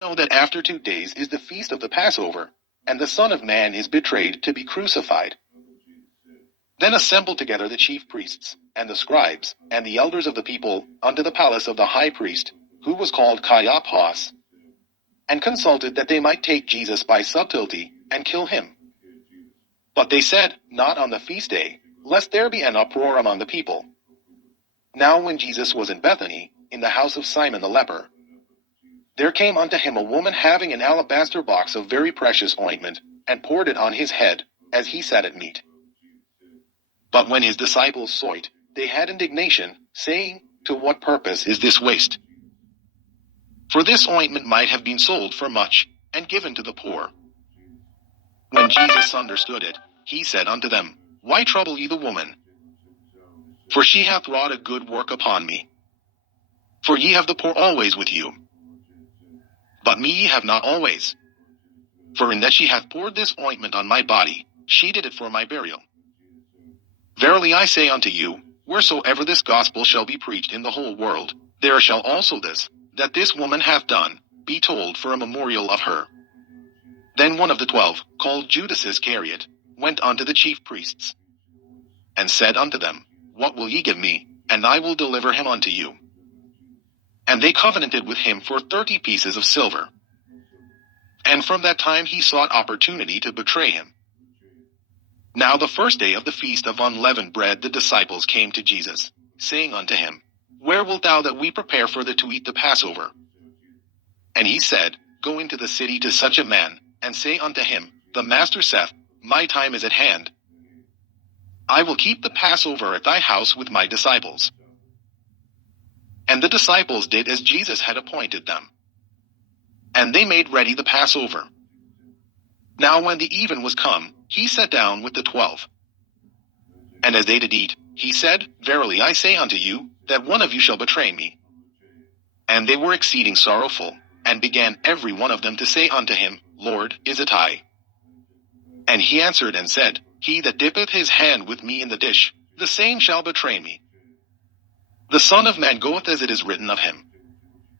Know that after 2 days is the feast of the Passover, and the Son of Man is betrayed to be crucified. Then assembled together the chief priests, and the scribes, and the elders of the people, unto the palace of the high priest, who was called Caiaphas, and consulted that they might take Jesus by subtlety, and kill him. But they said, Not on the feast day, lest there be an uproar among the people. Now when Jesus was in Bethany, in the house of Simon the leper, there came unto him a woman having an alabaster box of very precious ointment, and poured it on his head, as he sat at meat. But when his disciples saw it, they had indignation, saying, To what purpose is this waste? For this ointment might have been sold for much, and given to the poor. When Jesus understood it, he said unto them, Why trouble ye the woman? For she hath wrought a good work upon me. For ye have the poor always with you, but me ye have not always. For in that she hath poured this ointment on my body, she did it for my burial. Verily I say unto you, wheresoever this gospel shall be preached in the whole world, there shall also this, that this woman hath done, be told for a memorial of her. Then one of the 12, called Judas Iscariot, went unto the chief priests, and said unto them, What will ye give me, and I will deliver him unto you? And they covenanted with him for 30 pieces of silver. And from that time he sought opportunity to betray him. Now the first day of the feast of unleavened bread the disciples came to Jesus, saying unto him, Where wilt thou that we prepare for thee to eat the Passover? And he said, Go into the city to such a man, and say unto him, The Master saith, My time is at hand. I will keep the Passover at thy house with my disciples. And the disciples did as Jesus had appointed them. And they made ready the Passover. Now when the even was come, he sat down with the 12. And as they did eat, he said, Verily I say unto you, that one of you shall betray me. And they were exceeding sorrowful, and began every one of them to say unto him, Lord, is it I? And he answered and said, He that dippeth his hand with me in the dish, the same shall betray me. The Son of Man goeth as it is written of him.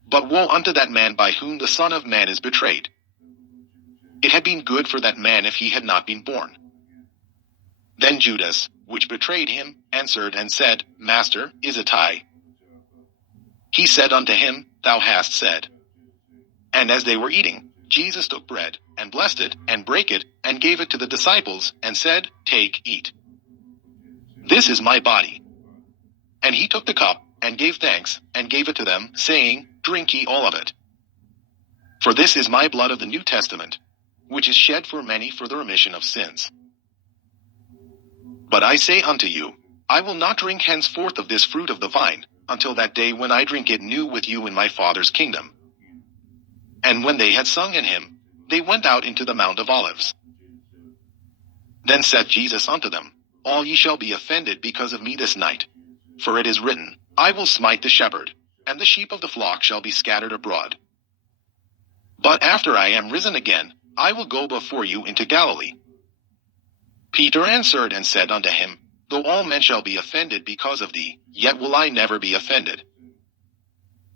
But woe unto that man by whom the Son of Man is betrayed. It had been good for that man if he had not been born. Then Judas, which betrayed him, answered and said, Master, is it I? He said unto him, Thou hast said. And as they were eating, Jesus took bread, and blessed it, and brake it, and gave it to the disciples, and said, Take, eat. This is my body. And he took the cup, and gave thanks, and gave it to them, saying, Drink ye all of it. For this is my blood of the New Testament, which is shed for many for the remission of sins. But I say unto you, I will not drink henceforth of this fruit of the vine, until that day when I drink it new with you in my Father's kingdom. And when they had sung an hymn, they went out into the Mount of Olives. Then said Jesus unto them, All ye shall be offended because of me this night. For it is written, I will smite the shepherd, and the sheep of the flock shall be scattered abroad. But after I am risen again, I will go before you into Galilee. Peter answered and said unto him, Though all men shall be offended because of thee, yet will I never be offended.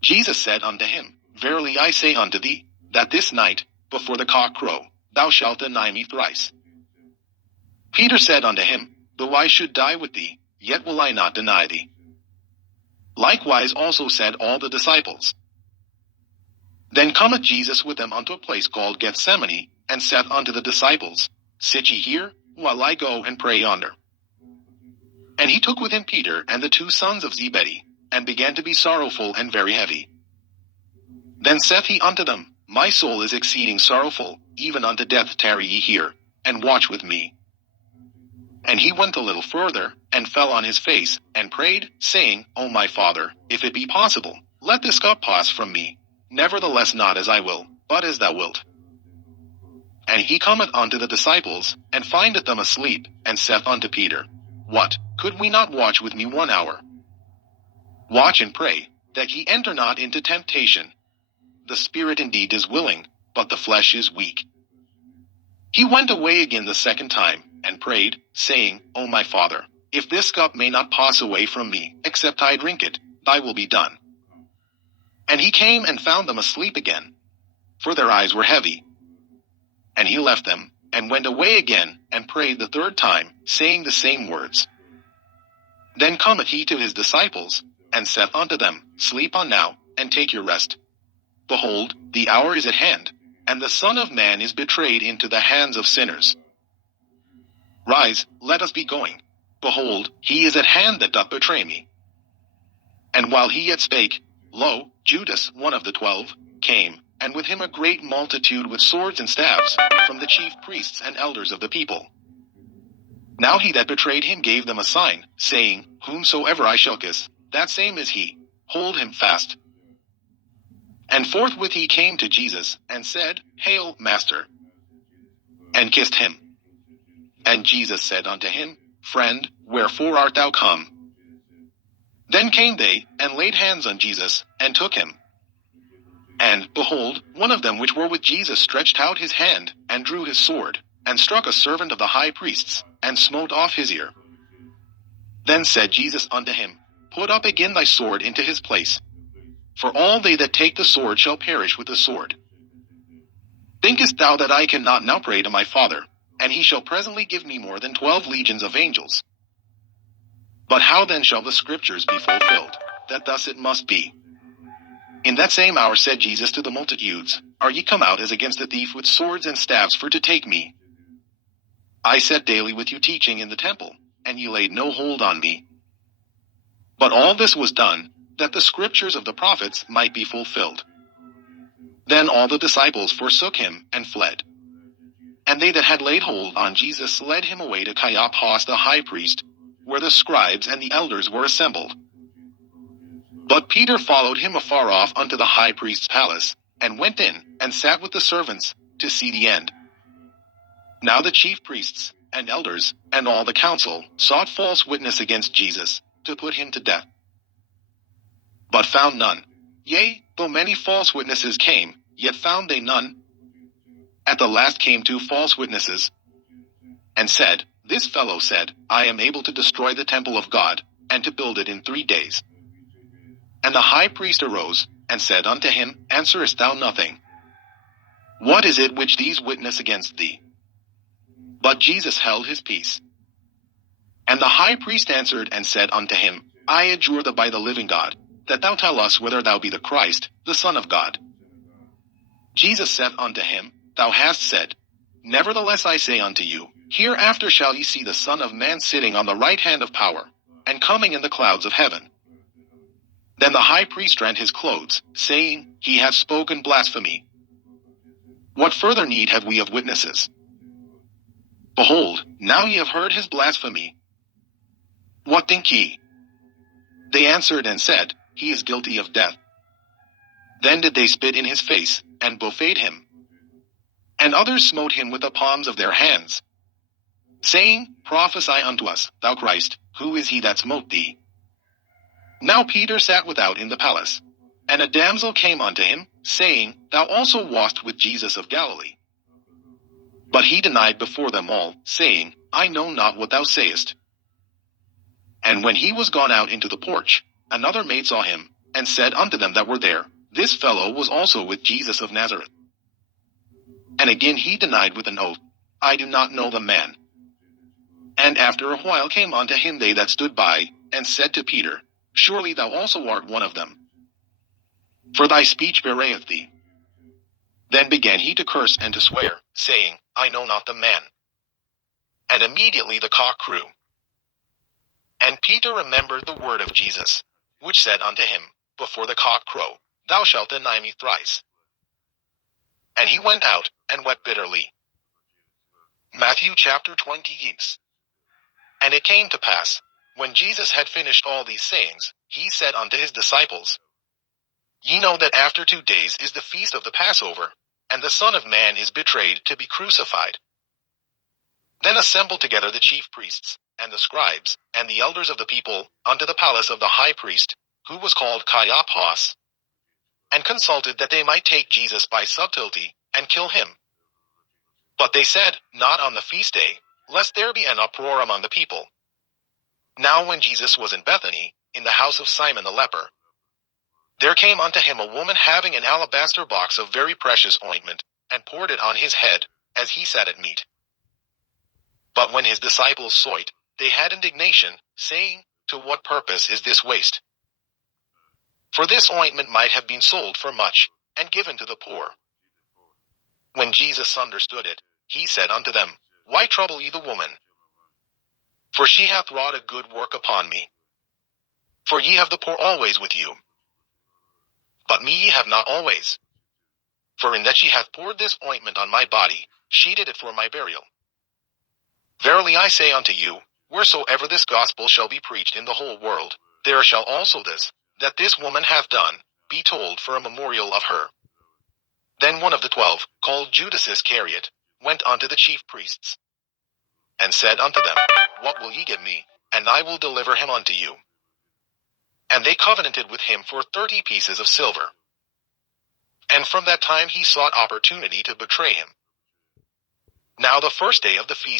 Jesus said unto him, Verily I say unto thee, that this night, before the cock crow, thou shalt deny me thrice. Peter said unto him, Though I should die with thee, yet will I not deny thee. Likewise also said all the disciples. Then cometh Jesus with them unto a place called Gethsemane, and saith unto the disciples, Sit ye here, while I go and pray yonder. And he took with him Peter and the 2 sons of Zebedee, and began to be sorrowful and very heavy. Then saith he unto them, My soul is exceeding sorrowful, even unto death. Tarry ye here, and watch with me. And he went a little further, and fell on his face, and prayed, saying, O my Father, if it be possible, let this cup pass from me. Nevertheless not as I will, but as thou wilt. And he cometh unto the disciples, and findeth them asleep, and saith unto Peter, What, could we not watch with me 1 hour? Watch and pray, that ye enter not into temptation. The spirit indeed is willing, but the flesh is weak. He went away again the second time, and prayed, saying, O my Father, if this cup may not pass away from me, except I drink it, thy will be done. And he came and found them asleep again, for their eyes were heavy. And he left them, and went away again, and prayed the third time, saying the same words. Then cometh he to his disciples, and saith unto them, Sleep on now, and take your rest. Behold, the hour is at hand, and the Son of Man is betrayed into the hands of sinners. Rise, let us be going. Behold, he is at hand that doth betray me. And while he yet spake, lo, Judas, one of the 12, came, and with him a great multitude with swords and staves, from the chief priests and elders of the people. Now he that betrayed him gave them a sign, saying, Whomsoever I shall kiss, that same is he. Hold him fast. And forthwith he came to Jesus, and said, Hail, Master! And kissed him. And Jesus said unto him, Friend, wherefore art thou come? Then came they, and laid hands on Jesus, and took him. And, behold, one of them which were with Jesus stretched out his hand, and drew his sword, and struck a servant of the high priests, and smote off his ear. Then said Jesus unto him, Put up again thy sword into his place. For all they that take the sword shall perish with the sword. Thinkest thou that I cannot now pray to my Father, and he shall presently give me more than 12 legions of angels? But how then shall the scriptures be fulfilled, that thus it must be? In that same hour said Jesus to the multitudes, Are ye come out as against a thief with swords and staves for to take me? I sat daily with you teaching in the temple, and ye laid no hold on me. But all this was done, that the scriptures of the prophets might be fulfilled. Then all the disciples forsook him, and fled. And they that had laid hold on Jesus led him away to Caiaphas the high priest, where the scribes and the elders were assembled. But Peter followed him afar off unto the high priest's palace, and went in, and sat with the servants, to see the end. Now the chief priests, and elders, and all the council, sought false witness against Jesus, to put him to death. But found none. Yea, though many false witnesses came, yet found they none. At the last came 2 false witnesses, and said, This fellow said, I am able to destroy the temple of God, and to build it in 3 days. And the high priest arose, and said unto him, Answerest thou nothing? What is it which these witness against thee? But Jesus held his peace. And the high priest answered and said unto him, I adjure thee by the living God, that thou tell us whether thou be the Christ, the Son of God. Jesus said unto him, Thou hast said. Nevertheless I say unto you, hereafter shall ye see the Son of Man sitting on the right hand of power, and coming in the clouds of heaven. Then the high priest rent his clothes, saying, He hath spoken blasphemy. What further need have we of witnesses? Behold, now ye have heard his blasphemy. What think ye? They answered and said, He is guilty of death. Then did they spit in his face, and buffeted him. And others smote him with the palms of their hands, saying, Prophesy unto us, thou Christ, who is he that smote thee? Now Peter sat without in the palace. And a damsel came unto him, saying, Thou also wast with Jesus of Galilee. But he denied before them all, saying, I know not what thou sayest. And when he was gone out into the porch, another maid saw him, and said unto them that were there, This fellow was also with Jesus of Nazareth. And again he denied with an oath, I do not know the man. And after a while came unto him they that stood by, and said to Peter, Surely thou also art one of them, for thy speech bewrayeth thee. Then began he to curse and to swear, saying, I know not the man. And immediately the cock crew. And Peter remembered the word of Jesus, which said unto him, Before the cock crow, thou shalt deny me thrice. And he went out, and wept bitterly. Matthew chapter 20. And it came to pass, when Jesus had finished all these sayings, he said unto his disciples, Ye know that after 2 days is the feast of the Passover, and the Son of Man is betrayed to be crucified. Then assembled together the chief priests, and the scribes, and the elders of the people, unto the palace of the high priest, who was called Caiaphas, and consulted that they might take Jesus by subtlety, and kill him. But they said, Not on the feast day, lest there be an uproar among the people. Now when Jesus was in Bethany, in the house of Simon the leper, There came unto him a woman having an alabaster box of very precious ointment, and poured it on his head, as he sat at meat. But when his disciples saw it, they had indignation, saying, To what purpose is this waste? For this ointment might have been sold for much, and given to the poor. When Jesus understood it, he said unto them, Why trouble ye the woman? For she hath wrought a good work upon me. For ye have the poor always with you, but me ye have not always. For in that she hath poured this ointment on my body, she did it for my burial. Verily I say unto you, wheresoever this gospel shall be preached in the whole world, there shall also this, that this woman hath done, be told for a memorial of her. Then one of the 12, called Judas Iscariot, went unto the chief priests, and said unto them, What will ye give me, and I will deliver him unto you? And they covenanted with him for 30 pieces of silver. And from that time he sought opportunity to betray him. Now the first day of the feast